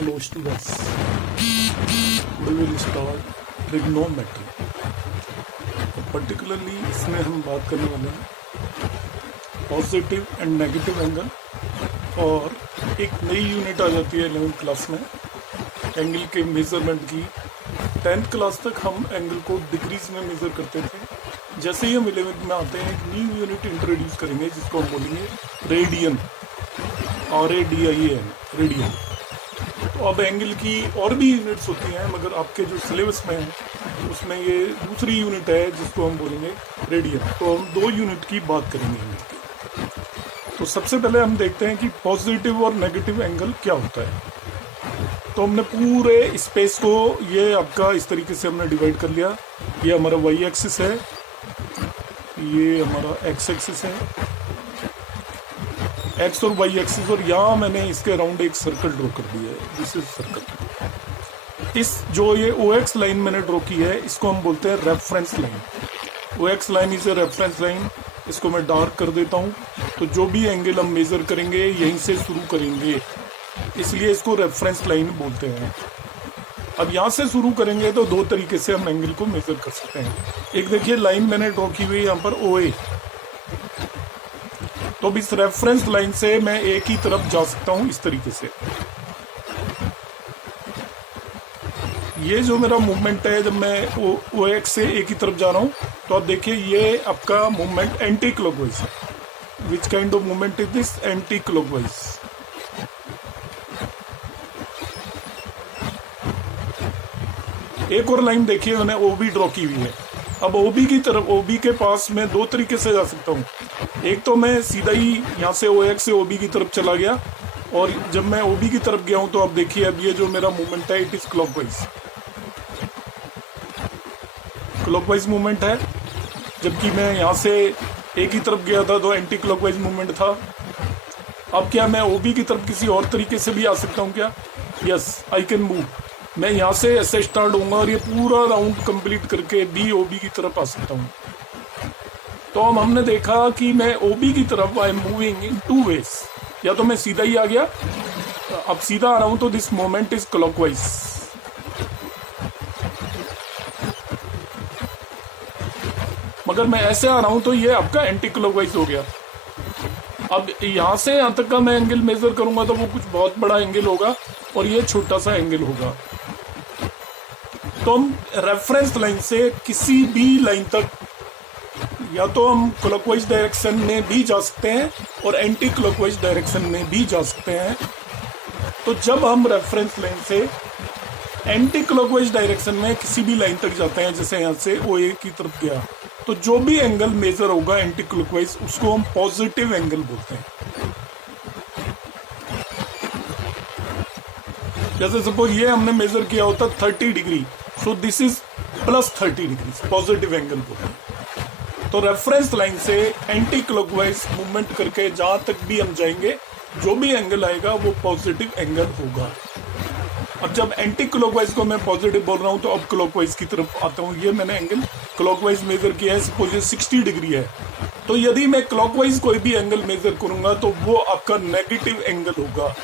Hello students, we will start trigonometry। तो particularly इसमें हम बात करने वाले हैं पॉजिटिव एंड नेगेटिव एंगल, और एक नई यूनिट आ जाती है 11th क्लास में एंगल के मेजरमेंट की। 10th क्लास तक हम एंगल को डिग्रीज में मेजर करते थे। जैसे ही हम 11th में आते हैं एक न्यू यूनिट इंट्रोड्यूस करेंगे जिसको हम बोलेंगे रेडियन, RADIAN, रेडियन। तो अब एंगल की और भी यूनिट्स होती हैं, मगर आपके जो सिलेबस में है उसमें ये दूसरी यूनिट है जिसको हम बोलेंगे रेडियन। तो हम 2 यूनिट की बात करेंगे एंगल की। तो सबसे पहले हम देखते हैं कि पॉजिटिव और नेगेटिव एंगल क्या होता है। तो हमने पूरे स्पेस को ये आपका इस तरीके से हमने डिवाइड कर लिया। ये हमारा वाई एक्सिस है, ये हमारा एक्स एक्सिस है, एक्स और वाई एक्सिस, और यहाँ मैंने इसके अराउंड एक सर्कल ड्रॉ कर दिया है। This is circle. इस जो ये OX लाइन मैंने ड्रॉ की है इसको हम बोलते हैं reference line. OX line is a reference line. इसको मैं डार्क कर देता हूँ। तो जो भी एंगल हम मेजर करेंगे यहीं से शुरू करेंगे, इसलिए इसको रेफरेंस लाइन बोलते हैं। अब यहाँ से शुरू करेंगे तो 2 तरीके से हम एंगल को मेजर कर सकते हैं। एक देखिए लाइन मैंने ड्रॉ की हुई है यहाँ पर OA। तो अब इस रेफरेंस लाइन से मैं एक ही तरफ जा सकता हूं इस तरीके से। ये जो मेरा मूवमेंट है जब मैं OX से एक ही तरफ जा रहा हूं, तो आप देखिए ये आपका मूवमेंट एंटी क्लॉकवाइज है। Which kind of movement is this? Anti clockwise. एक और लाइन देखिए मैंने OB ड्रॉ की हुई है। अब OB की तरफ, OB के पास मैं 2 तरीके से जा सकता हूँ। एक तो मैं सीधा ही यहाँ से OX से OB की तरफ चला गया, और जब मैं OB की तरफ गया हूँ तो आप देखिए अब ये जो मेरा मूवमेंट है it is clockwise. Clockwise movement है, जबकि मैं यहाँ से एक ही तरफ गया था तो एंटी क्लॉकवाइज मूवमेंट था। अब क्या मैं OB की तरफ किसी और तरीके से भी आ सकता हूँ क्या? Yes, I can move. मैं यहाँ से ऐसे स्टार्ट होऊंगा और ये पूरा राउंड कंप्लीट करके भी OB की तरफ आ सकता हूँ। तो हमने देखा कि मैं OB की तरफ I am moving in 2 ways. या तो मैं सीधा ही आ गया, अब सीधा आ रहा हूं तो दिस मोमेंट इज क्लॉकवाइज। मगर मैं ऐसे आ रहा हूं तो ये आपका एंटी क्लॉकवाइज हो गया। अब यहां से यहां तक का मैं एंगल मेजर करूंगा तो वो कुछ बहुत बड़ा एंगल होगा और ये छोटा सा एंगल होगा। तो हम रेफरेंस लाइन से किसी भी लाइन तक या तो हम क्लॉकवाइज डायरेक्शन में भी जा सकते हैं और एंटी क्लॉकवाइज डायरेक्शन में भी जा सकते हैं। तो जब हम रेफरेंस लाइन से एंटी क्लॉकवाइज डायरेक्शन में किसी भी लाइन तक जाते हैं, जैसे यहाँ से OA की तरफ गया, तो जो भी एंगल मेजर होगा एंटी क्लॉकवाइज उसको हम पॉजिटिव एंगल बोलते हैं। जैसे सपोज ये हमने मेजर किया होता 30 degree, so this is +30 degree, positive angle बोलते हैं। तो रेफरेंस लाइन से एंटी क्लॉकवाइज मूवमेंट करके जहां तक भी हम जाएंगे जो भी एंगल आएगा वो पॉजिटिव एंगल होगा। अब जब एंटी क्लॉकवाइज को मैं पॉजिटिव बोल रहा हूं तो अब क्लॉकवाइज की तरफ आता हूं। ये मैंने एंगल क्लॉकवाइज मेजर किया है, सपोज ये 60 डिग्री है। तो यदि मैं क्लॉकवाइज कोई भी एंगल मेजर करूंगा तो वो आपका नेगेटिव एंगल होगा।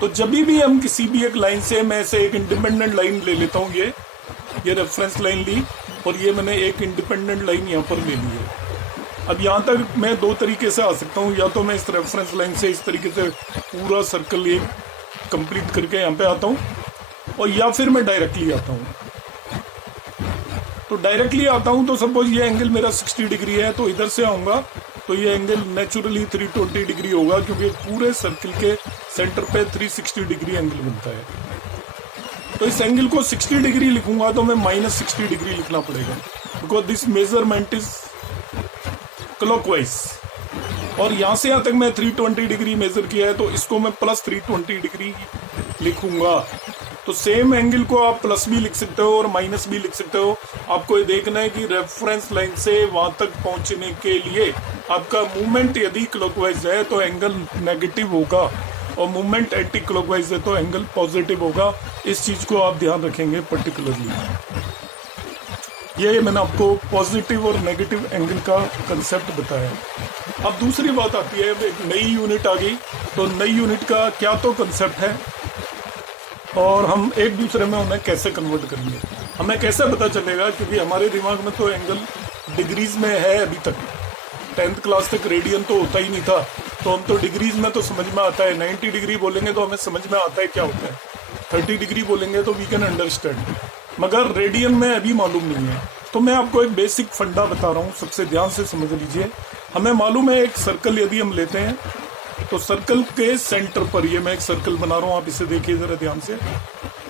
तो जब भी हम किसी भी एक लाइन से, मैं से एक इंडिपेंडेंट लाइन ले लेता हूँ, ये रेफरेंस लाइन ली और ये मैंने एक इंडिपेंडेंट लाइन यहाँ पर ले ली है। अब यहाँ तक मैं 2 तरीके से आ सकता हूँ। या तो मैं इस रेफरेंस लाइन से इस तरीके से पूरा सर्कल ये कंप्लीट करके यहाँ पे आता हूँ, और या फिर मैं डायरेक्टली आता हूँ। तो डायरेक्टली आता हूँ तो सपोज ये एंगल मेरा 60 डिग्री है, तो इधर से आऊँगा तो ये एंगल नेचुरली 320 डिग्री होगा, क्योंकि पूरे सर्किल के सेंटर पे 360 डिग्री एंगल बनता है। तो इस एंगल को 60 डिग्री लिखूंगा तो मैं -60 डिग्री लिखना पड़ेगा, because this measurement is clockwise. और यहां से यहां तक मैं 320 डिग्री मेजर किया है, तो इसको मैं +320 डिग्री लिखूंगा। तो सेम एंगल को आप प्लस भी लिख सकते हो और माइनस भी लिख सकते हो। आपको ये देखना है कि रेफरेंस लाइन से वहां तक पहुंचने के लिए आपका मूवमेंट यदि क्लॉकवाइज है तो एंगल नेगेटिव होगा, और मूवमेंट एंटी क्लॉकवाइज है तो एंगल पॉजिटिव होगा। इस चीज को आप ध्यान रखेंगे पर्टिकुलरली। ये मैंने आपको पॉजिटिव और नेगेटिव एंगल का कंसेप्ट बताया। अब दूसरी बात आती है, एक नई यूनिट आ गई, तो नई यूनिट का क्या तो कंसेप्ट है और हम एक दूसरे में उन्हें कैसे कन्वर्ट करेंगे, हमें कैसे पता चलेगा, क्योंकि हमारे दिमाग में तो एंगल डिग्रीज में है। अभी तक 10th क्लास तक रेडियन तो होता ही नहीं था, तो हम तो डिग्रीज में तो समझ में आता है। 90 डिग्री बोलेंगे तो हमें समझ में आता है क्या होता है, 30 डिग्री बोलेंगे तो वी कैन अंडरस्टैंड, मगर रेडियन में अभी मालूम नहीं है। तो मैं आपको एक बेसिक फंडा बता रहा हूँ, सबसे ध्यान से समझ लीजिए। हमें मालूम है एक सर्कल यदि हम लेते हैं तो सर्कल के सेंटर पर, ये मैं एक सर्कल बना रहा हूँ, आप इसे देखिए जरा ध्यान से,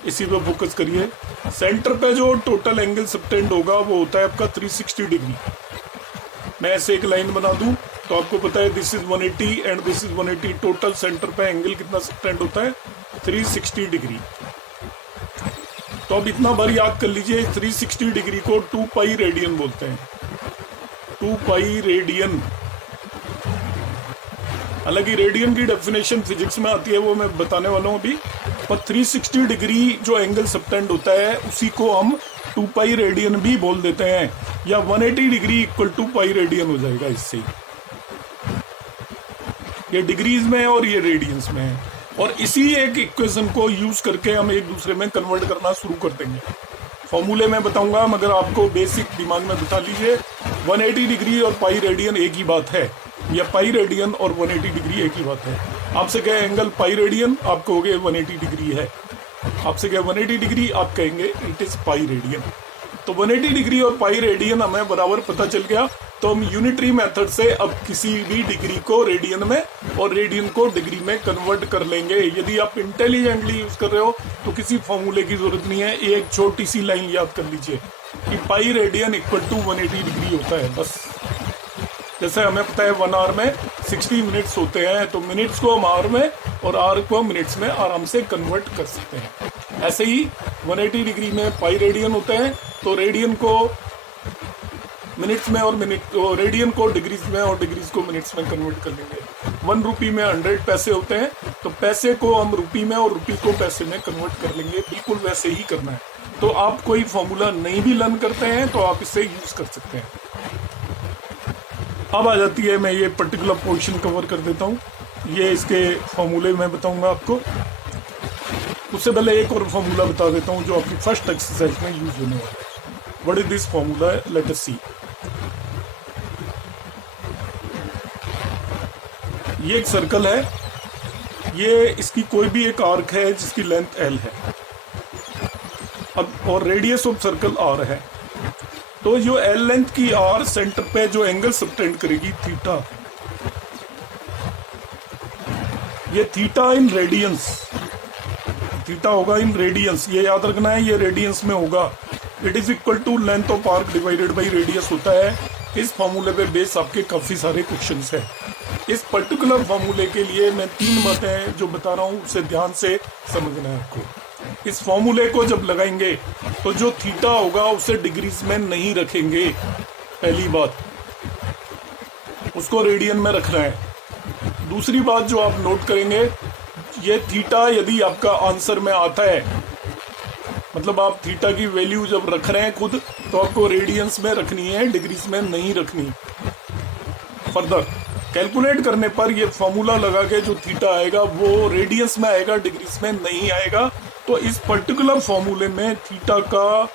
इसी पे फोकस करिए। सेंटर पे जो टोटल एंगल सबटेंड होगा वो होता है आपका 360 डिग्री। मैं ऐसे एक लाइन बना दूं तो आपको पता है this is 180 and this is 180, total centre पे एंगल कितना सबटेंड होता है 360 डिग्री। तो अब इतना बार याद कर लीजिए, 360 डिग्री को 2 पाई रेडियन बोलते हैं, 2 पाई रेडियन। हालांकि रेडियन की डेफिनेशन फिजिक्स में आती है, वो मैं बताने वाला हूं अभी, पर 360 डिग्री जो एंगल सबटेंड होता है उसी को हम 2 पाई रेडियन भी बोल देते हैं, या 180 degree equal to pi radian हो जाएगा इससे। ये डिग्रीज में है और ये रेडियंस में है, और इसी एक इक्वेशन को यूज करके हम एक दूसरे में कन्वर्ट करना शुरू कर देंगे। फॉर्मूले में बताऊंगा, मगर आपको बेसिक दिमाग में बिठा लीजिए, 180 डिग्री और पाई रेडियन एक ही बात है, या पाई रेडियन और 180 डिग्री एक ही बात है। आपसे कहे एंगल पाई रेडियन, आप कहोगे 180 डिग्री है। आपसे कहे 180 डिग्री, आप कहेंगे इट इज पाई रेडियन। तो 180 डिग्री और पाई रेडियन हमें बराबर पता चल गया, तो हम यूनिटरी मेथड से अब किसी भी डिग्री को रेडियन में और रेडियन को डिग्री में कन्वर्ट कर लेंगे। यदि आप इंटेलिजेंटली यूज कर रहे हो तो किसी फॉर्मूले की जरूरत नहीं है, एक छोटी सी लाइन याद कर लीजिए कि pi radian equal to 180 degree होता है, बस। जैसे हमें पता है 1 आवर में 60 मिनट्स होते हैं, तो मिनट्स को हम आवर में और आवर को मिनट्स में आराम से कन्वर्ट कर सकते हैं। ऐसे ही 180 डिग्री में पाई रेडियन होते हैं, तो रेडियन को मिनट्स में और रेडियन को डिग्रीज में और डिग्रीज को मिनट्स में कन्वर्ट कर लेंगे। 1 रुपी में 100 पैसे होते हैं, तो पैसे को हम रुपी में और रुपी को पैसे में कन्वर्ट कर लेंगे, बिल्कुल वैसे ही करना है। तो आप कोई फॉर्मूला नहीं भी लर्न करते हैं तो आप इसे यूज कर सकते हैं। अब आ जाती है, मैं ये पर्टिकुलर पोर्शन कवर कर देता हूँ, ये इसके फॉर्मूले मैं बताऊंगा आपको। उससे पहले एक और फॉर्मूला बता देता हूँ जो आपकी फर्स्ट एक्सरसाइज में यूज होने वाला है। What is this formula, let us see. ये एक सर्कल है, ये इसकी कोई भी एक आर्क है जिसकी लेंथ L है, अब और रेडियस ऑफ सर्कल R है। तो जो L लेंथ की R सेंटर पे जो एंगल सबटेंड करेगी थीटा, ये थीटा इन रेडियंस, थीटा होगा इन रेडियंस, ये याद रखना है, ये रेडियंस में होगा। It is equal to length of arc divided by radius होता है। इस फॉर्मूले पे बेस आपके काफी सारे क्वेश्चंस हैं। इस पर्टिकुलर फॉर्मूले के लिए मैं 3 बातें जो बता रहा हूं उसे ध्यान से समझना है आपको। इस फॉर्मूले को जब लगाएंगे तो जो थीटा होगा उसे डिग्रीज में नहीं रखेंगे, पहली बात, उसको रेडियन में रखना है। दूसरी बात जो आप नोट करेंगे, ये थीटा यदि आपका आंसर में आता है, मतलब आप थीटा की वैल्यू जब रख रहे हैं खुद, तो आपको रेडियंस में रखनी है, डिग्रीज में नहीं रखनी। फर्दर कैलकुलेट करने पर ये फॉर्मूला लगा के जो थीटा आएगा वो रेडियंस में आएगा, डिग्रीज में नहीं आएगा। तो इस पर्टिकुलर फॉर्मूले में थीटा का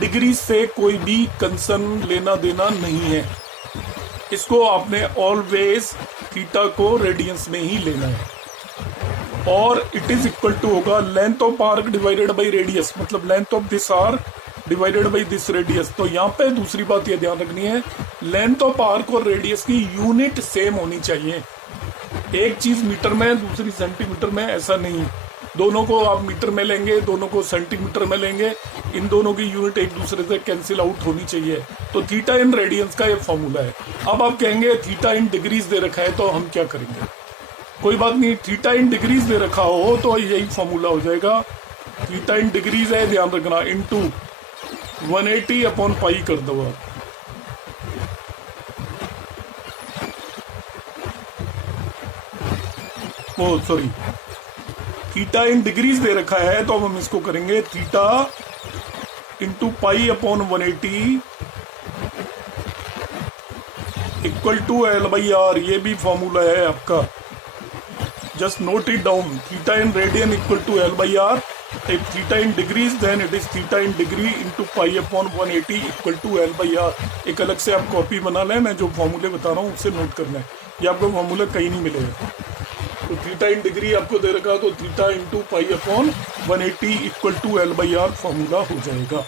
डिग्री से कोई भी कंसर्न लेना देना नहीं है। इसको आपने ऑलवेज थीटा को रेडियंस में ही लेना है, और इट इज इक्वल टू होगा length of arc divided by radius, मतलब length of this arc divided by this radius. तो यहाँ पे दूसरी बात ये ध्यान रखनी है, लेंथ ऑफ आर्क और रेडियस की यूनिट सेम होनी चाहिए। एक चीज मीटर में, दूसरी सेंटीमीटर में, ऐसा नहीं। दोनों को आप मीटर में लेंगे, दोनों को सेंटीमीटर में लेंगे, इन दोनों की यूनिट एक दूसरे से कैंसिल आउट होनी चाहिए। तो थीटा इन रेडियंस का ये फॉर्मूला है। अब आप कहेंगे थीटा इन डिग्रीज दे रखा है, तो हम क्या करेंगे? कोई बात नहीं, थीटा इन डिग्रीज दे रखा हो तो यही फॉर्मूला हो जाएगा। थीटा इन डिग्रीज है, ध्यान रखना, इनटू 180 अपॉन पाई कर दो आप। Oh sorry, theta in degrees दे रखा है, तो अब हम इसको करेंगे theta into pi upon 180 equal to L by R, ये भी फॉर्मूला है आपका, just note it down. Theta in radian equal to L by R, if theta in degrees then it is theta in degree into pi upon 180 equal to L by R। एक अलग से आप copy बना लें, मैं जो फॉर्मूले बता रहा हूँ उससे नोट करना है, ये आपको फॉर्मूला कहीं नहीं मिलेगा। तो थीटा इन डिग्री आपको दे रखा तो theta into pi upon 180 equal to L by R formula हो जाएगा।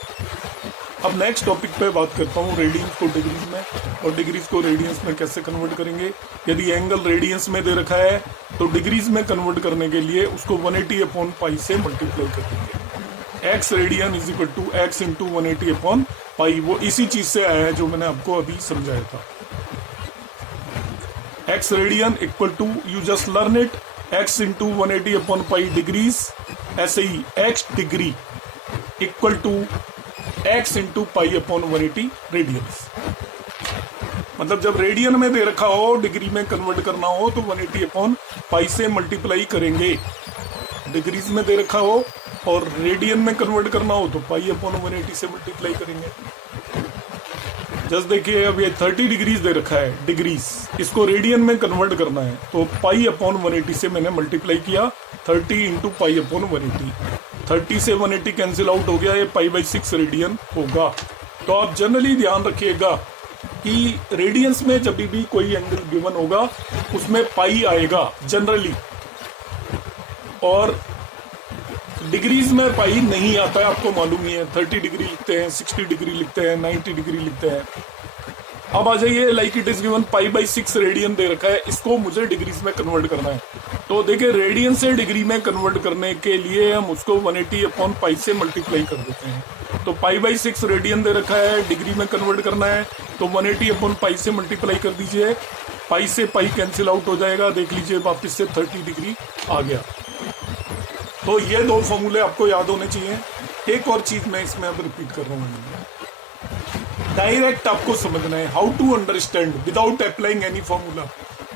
अब नेक्स्ट टॉपिक पे बात करता हूँ रेडियंस को डिग्रीज में, और डिग्रीज को रेडियंस में कैसे कन्वर्ट करेंगे। यदि एंगल रेडियंस में दे रखा है तो डिग्रीज में कन्वर्ट करने के लिए उसको 180 अपॉन पाई से मल्टीप्लाई कर देंगे। X radian is equal to X into 180 upon pi, वो इसी चीज से आया है जो मैंने आपको अभी समझाया था। X radian equal to, you just learn it, x into 180 upon pi degrees, ऐसे ही x degree equal to x into pi upon 180 radians. मतलब जब रेडियन में दे रखा हो, डिग्री में कन्वर्ट करना हो तो 180 अपॉन पाई से मल्टीप्लाई करेंगे। डिग्रीज में दे रखा हो और रेडियन में कन्वर्ट करना हो तो पाई अपॉन 180 से मल्टीप्लाई करेंगे। जस्ट देखिए, अब ये 30 डिग्रीज दे रखा है डिग्रीज, इसको रेडियन में कन्वर्ट करना है तो पाई अपॉन 180 से मैंने मल्टीप्लाई किया, 30 इंटू पाई अपॉन 180। 30 से 180 कैंसिल आउट हो गया, ये पाई बाई 6 रेडियन होगा। तो आप जनरली ध्यान रखिएगा कि रेडियंस में जब भी कोई एंगल गिवन होगा उसमें पाई आएगा जनरली, और डिग्रीज में पाई नहीं आता है, आपको मालूम ही है। 30 डिग्री लिखते हैं, 60 डिग्री लिखते हैं, 90 डिग्री लिखते हैं। अब आ जाइए, like it is given pi by 6 radian दे रखा है, इसको मुझे डिग्रीज में कन्वर्ट करना है। तो देखिए, रेडियन से डिग्री में कन्वर्ट करने के लिए हम उसको 180 अपॉन पाई से मल्टीप्लाई कर देते हैं। तो पाई बाई 6 रेडियन दे रखा है, डिग्री में कन्वर्ट करना है तो 180 अपॉन पाई से मल्टीप्लाई कर दीजिए, पाई से पाई कैंसिल आउट हो जाएगा, देख लीजिए वापिस से 30 डिग्री आ गया। तो ये दो फॉर्मूले आपको याद होने चाहिए। एक और चीज मैं इसमें अब रिपीट कर रहा हूँ, डायरेक्ट आपको समझना है, how to understand without applying any formula,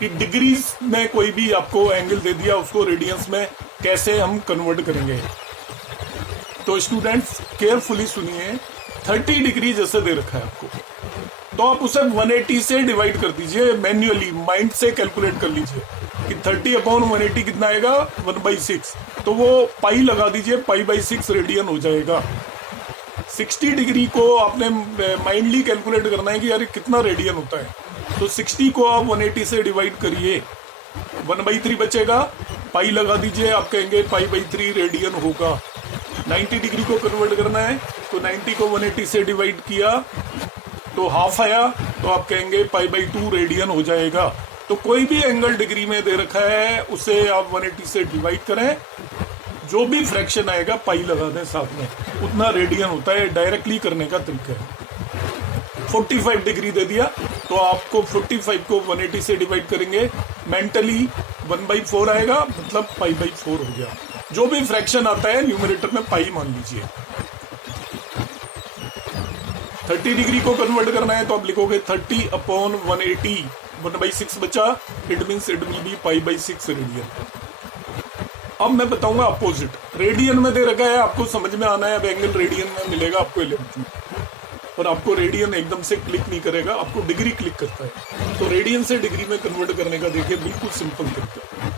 कि डिग्रीज में कोई भी आपको एंगल दे दिया उसको रेडियंस में कैसे हम कन्वर्ट करेंगे। तो स्टूडेंट्स केयरफुली सुनिए, 30 डिग्री जैसे दे रखा है आपको, तो आप उसे 180 से डिवाइड कर दीजिए, मैन्युअली माइंड से कैलकुलेट कर लीजिए कि 30 अपॉन 180 कितना आएगा, 1/6। तो वो पाई लगा दीजिए, पाई बाई 6 रेडियन हो जाएगा। 60 डिग्री को आपने माइंडली कैलकुलेट करना है कि यार कितना रेडियन होता है, तो 60 को आप 180 से डिवाइड करिए, 1/3 बचेगा, पाई लगा दीजिए, आप कहेंगे पाई बाई 3 रेडियन होगा। 90 डिग्री को कन्वर्ट करना है तो 90 को 180 से डिवाइड किया तो हाफ आया, तो आप कहेंगे पाई बाई 2 रेडियन हो जाएगा। तो कोई भी एंगल डिग्री में दे रखा है उसे आप 180 से डिवाइड करें, जो भी फ्रैक्शन आएगा पाई लगा दें साथ में, उतना रेडियन होता है। डायरेक्टली करने का तरीका है। 45 डिग्री दे दिया तो आपको 45 को 180 से डिवाइड करेंगे, मेंटली 1/4 आएगा, मतलब पाई बाई 4 हो गया। जो भी फ्रैक्शन आता है न्यूमरेटर में पाई मान लीजिए। 30 डिग्री को कन्वर्ट करना है तो आप लिखोगे 30 अपॉन 180, 1/6 बचा, it means it will be pi by 6 radian. अब मैं बताऊंगा अपोजिट, रेडियन में दे रखा है, आपको समझ में आना है। अब एंगल रेडियन में मिलेगा आपको 11th में, और आपको रेडियन एकदम से क्लिक नहीं करेगा, आपको डिग्री क्लिक करता है। तो रेडियन से डिग्री में कन्वर्ट करने का देखिए बिल्कुल सिंपल तरीका।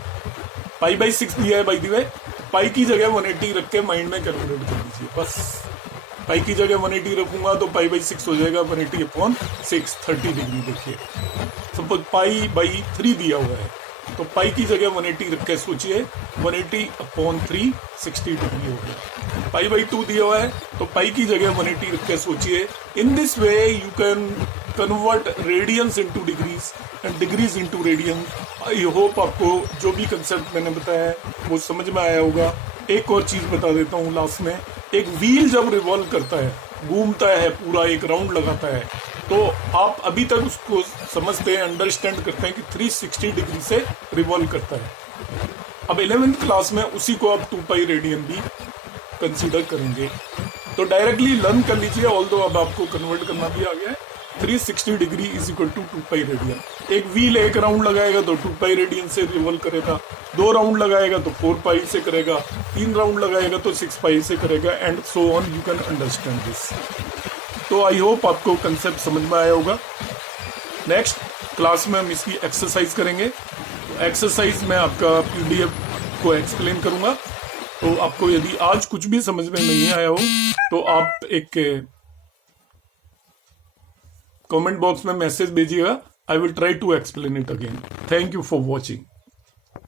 पाई बाई 6 दिया है बाई द वे, पाई की जगह 180 रख के माइंड में कैलकुलेट कर लीजिए बस। पाई की जगह 180 रखूंगा तो पाई बाई 6 हो जाएगा 180 अपॉन 6, 30 डिग्री। देखिए सपोज पाई बाई 3 दिया हुआ है तो पाई की जगह 180 रख के सोचिए, 180 अपॉन 3 60 डिग्री हो गया। पाई बाई 2 दिया हुआ है तो पाई की जगह 180 रख के सोचिए। In this way you can convert radians into degrees and degrees into radian. I hope आपको जो भी कंसेप्ट मैंने बताया है वो समझ में आया होगा। एक और चीज बता देता हूँ लास्ट में, एक व्हील जब रिवॉल्व करता है, घूमता है, पूरा एक राउंड लगाता है, तो आप अभी तक उसको समझते हैं, अंडरस्टैंड करते हैं कि 360 डिग्री से रिवॉल्व करता है। अब 11th क्लास में उसी को आप 2 पाई रेडियन भी कंसीडर करेंगे। तो डायरेक्टली लर्न कर लीजिए, ऑल्दो अब आपको कन्वर्ट करना भी आ गया है। 360 degree is equal to 2 pi radian. एक व्हील एक राउंड लगाएगा तो 2 पाई रेडियन से रिवॉल्व करेगा, 2 राउंड लगाएगा तो 4 पाई से करेगा, 3 राउंड लगाएगा तो 6 पाई से करेगा, and so on. You can understand this. तो आई होप आपको कंसेप्ट समझ में आया होगा। नेक्स्ट क्लास में हम इसकी एक्सरसाइज करेंगे। एक्सरसाइज में आपका पीडीएफ को एक्सप्लेन करूंगा। तो आपको यदि आज कुछ भी समझ में नहीं आया हो तो आप एक कमेंट बॉक्स में मैसेज भेजिएगा। I will try to explain it again. Thank you for watching.